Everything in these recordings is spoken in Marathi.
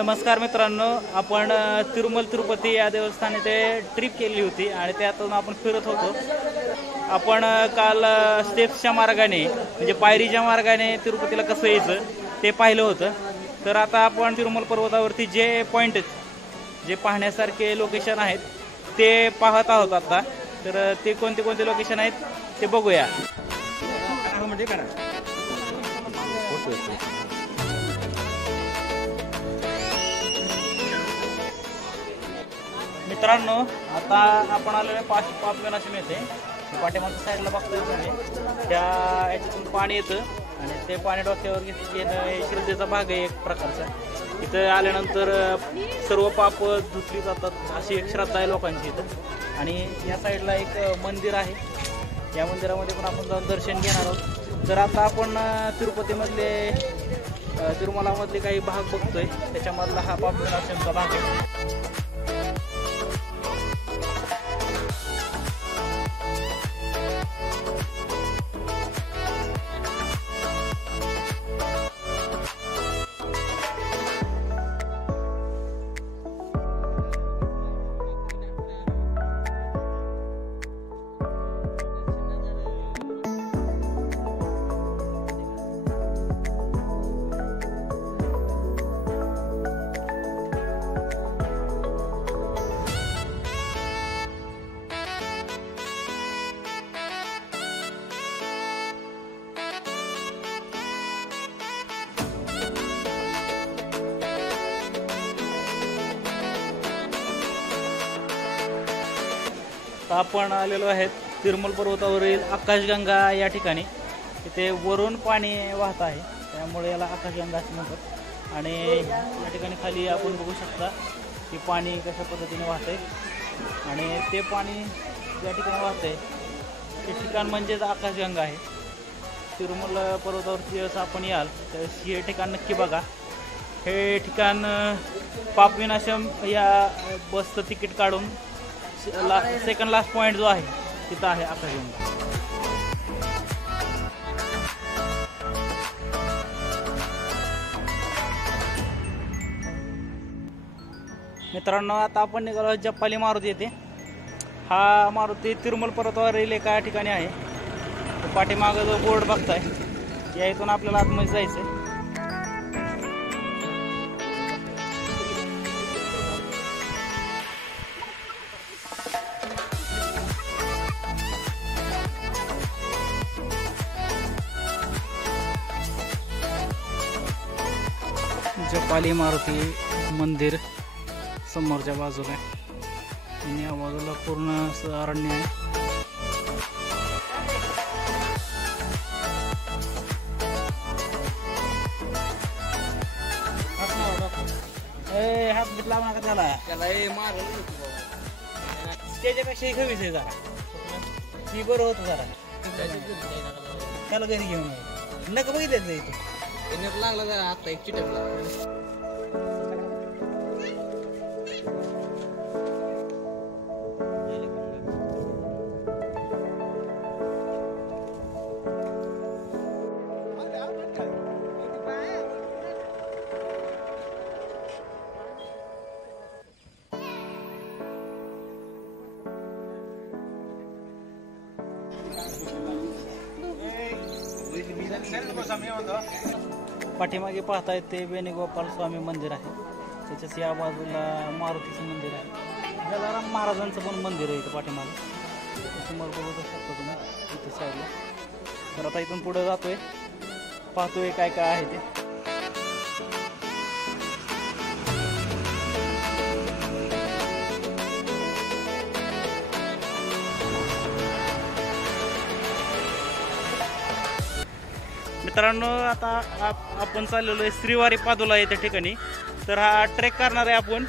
नमस्कार मित्रांनो, आपण तिरुपती या देवस्थानी ते ट्रिप केली होती आणि त्यातून आपण फिरत होतो. आपण काल स्टेप्सच्या मार्गाने म्हणजे पायरीच्या मार्गाने तिरुपतीला कसं यायचं ते पाहिलं होतं. तर आता आपण तिरुमल पर्वतावरती जे पॉइंट जे पाहण्यासारखे लोकेशन आहेत ते पाहत आहोत आता. तर ते कोणते कोणते लोकेशन आहेत ते बघूया. मित्रांनो, आता आपण आलेलो पापविनाशम येथे. पाठीमागच्या साईडला बघताय तुम्ही, त्या याच्यातून पाणी येतं आणि ते पाणी डोक्यावर घेणं श्रद्धेचा भाग आहे एक प्रकारचा. इथं आल्यानंतर सर्व पाप धुतली जातात अशी एक श्रद्धा आहे लोकांची इथं. आणि या साईडला एक मंदिर आहे, या मंदिरामध्ये पण आपण जाऊन दर्शन घेणार आहोत. तर आता आपण तिरुपतीमधले तिरुमलामधले काही भाग बघतोय, त्याच्यामधला हा पापविनाशमचा भाग आहे. आपण आलेलो आहेत तिरुमल पर्वतावरील आकाश गंगा या ठिकाणी. इथे वरून पाणी वाहत आहे, त्यामुळे याला आकाश गंगा असं म्हणतात. आणि या ठिकाणी खाली आपण बघू शकता की पाणी कशा पद्धतीने वाहतंय आणि ते पाणी या ठिकाणी वाहतंय ते ठिकाण म्हणजेच आकाश गंगा आहे. तिरुमल पर्वतावरती जसं आपण याल तर हे ठिकाण नक्की बघा. हे ठिकाण पापविनाशम या बसचं तिकीट काढून सेकंड लास्ट पॉइंट जो आहे तिथं आहे आकाश गंगा. मित्रांनो, आता आपण निघालो जपाली मारुती येथे. हा मारुती तिरुमल पर्वतावरील एका ठिकाणी आहे. पाठीमागं जो बोर्ड बघताय या इथून आपल्याला आतमध्ये जायचंय. जपाली मारुती मंदिर समोरच्या बाजूला आहे आणि या बाजूला पूर्ण असं अरण्य आहे. हात बीत लावू नका त्याला त्याच्यापेक्षा एक हवीच आहे जरा. ती बरं होतं जरा, त्याला घरी घेऊन नका बघितलं इथे लागला जरा आता एक चिटकला. पाठीमागे पाहतायत ते वेणुगोपाल स्वामी मंदिर आहे. त्याच्याच या बाजूला मारुतीचं मंदिर आहे. जलाराम महाराजांचं पण मंदिर आहे इथं पाठीमागे, समोर बघू शकता तुम्ही इथं साईडला. तर आता इथून पुढे जातोय, पाहतोय काय काय आहे ते. मित्रांनो, आता आपण चाललेलो आहे श्रीवारीपादुला या ठिकाणी. तर हा ट्रेक करणार आहे आपण.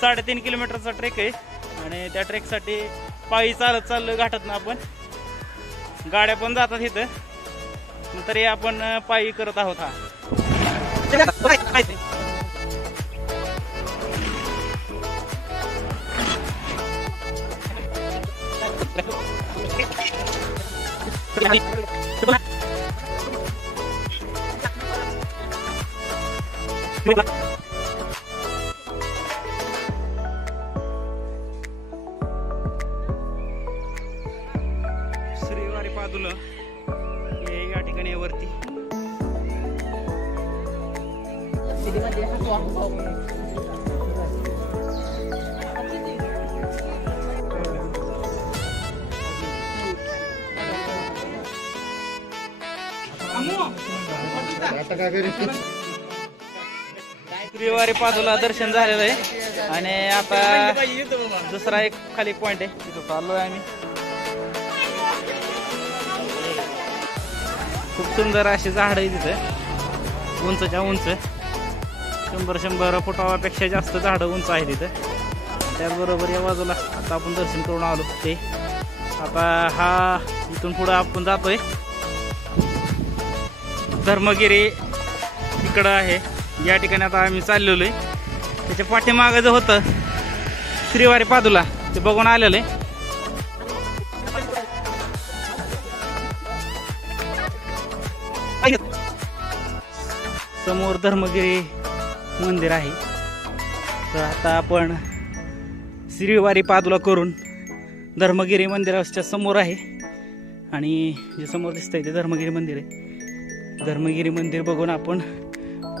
3.5 किलोमीटरचा ट्रेक आहे आणि त्या ट्रेकसाठी पायी चालत चाललो घाटात ना. आपण गाड्या पण जातात इथं, तरी आपण पायी करत आहोत. हा श्रीवारीपादुला दर्शन झालेलं आहे आणि आता दुसरा एक खाली पॉइंट आहे तिथं चाललोय आम्ही. खूप सुंदर अशी झाड आहे तिथे, उंचच्या उंच 100 फुटापेक्षा जास्त झाडं उंच आहे तिथं. त्याचबरोबर या बाजूला आता आपण दर्शन करून आलो ते. आता हा इथून पुढं आपण जातोय धर्मगिरी इकडं आहे. या ठिकाणी आता आम्ही चाललेलो आहे. त्याच्या पाठीमागं जे होतं श्रीवारीपादुला ते बघून आलेलं आहे. समोर धर्मगिरी मंदिर आहे. तर आता आपण श्रीवारीपादुला करून धर्मगिरी मंदिराच्या समोर आहे आणि जे समोर दिसतंय ते धर्मगिरी मंदिर आहे. धर्मगिरी मंदिर बघून आपण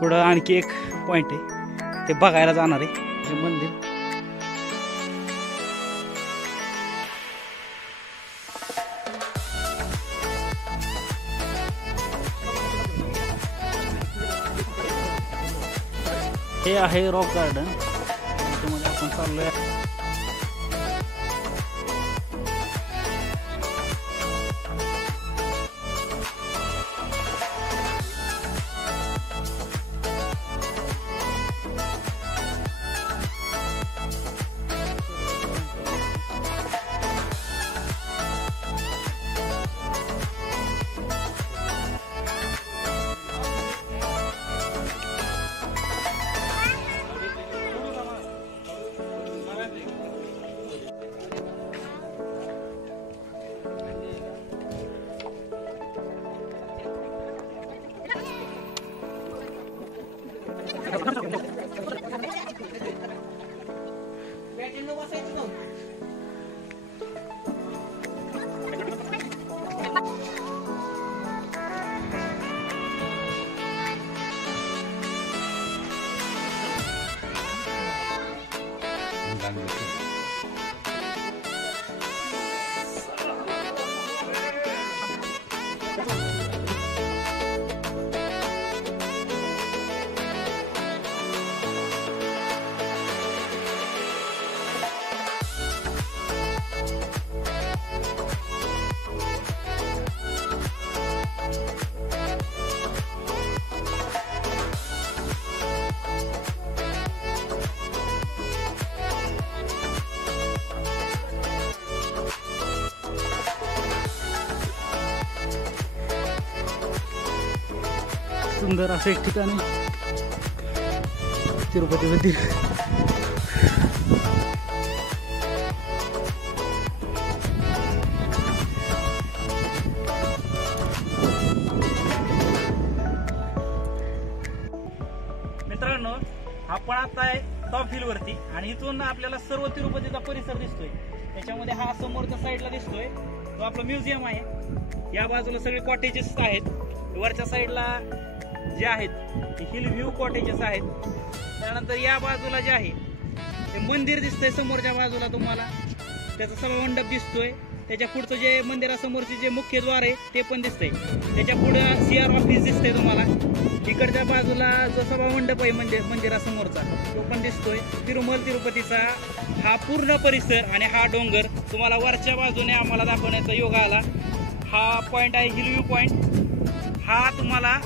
पुढं आणखी एक पॉइंट आहे ते बघायला जाणार आहे ते मंदिर. हे आहे रॉक गार्डन, त्याच्यामध्ये आपण चाललोय. सुंदर असं एक ठिकाण आहे तिरुपती मंदिर. मित्रांनो, आपण आता आहे टॉप हिल वरती आणि इथून आपल्याला सर्व तिरुपतीचा परिसर दिसतोय. त्याच्यामध्ये हा समोरच्या साईडला दिसतोय तो आपला म्युझियम आहे. या बाजूला सगळे कॉटेजेस आहेत. वरच्या साईडला जे आहेत ते हिल व्ह्यू कॉटेजेस आहेत. त्यानंतर या बाजूला जे आहे ते मंदिर दिसतंय. समोरच्या बाजूला तुम्हाला त्याचा सभा मंडप दिसतोय. त्याच्या पुढचं जे मंदिरासमोरचे जे मुख्य द्वार आहे ते पण दिसतंय. त्याच्या पुढे CR ऑफिस दिसतंय तुम्हाला. इकडच्या बाजूला जो सभा मंडप आहे मंदिरासमोरचा तो पण दिसतोय. तिरुपतीचा हा पूर्ण परिसर आणि हा डोंगर तुम्हाला वरच्या बाजूने आम्हाला दाखवण्याचा योग आला. हा पॉइंट आहे हिल व्ह्यू पॉइंट. हा तुम्हाला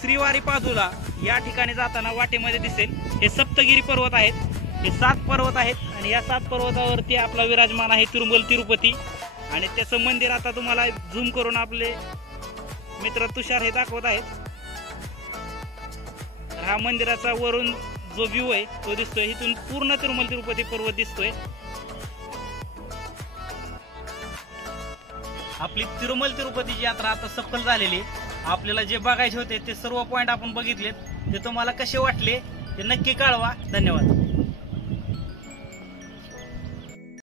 श्रीवारीपादुला या ठिकाणी जाताना वाटेमध्ये दिसेल. हे सप्तगिरी पर्वत आहेत. हे 7 पर्वत आहेत आणि या 7 पर्वतावरती आपला विराजमान आहे तिरुपती. आणि त्याचं मंदिर आता तुम्हाला झूम करून आपले मित्र तुषार हे दाखवत आहेत. तर हा मंदिराचा वरून जो व्ह्यू आहे तो दिसतोय. इथून पूर्ण तिरुपती पर्वत दिसतोय. आपली तिरुपतीची यात्रा आता सफल झालेली. आपल्याला जे बघायचे होते ते सर्व पॉइंट आपण बघितलेत. ते तुम्हाला कसे वाटले ते नक्की कळवा. धन्यवाद.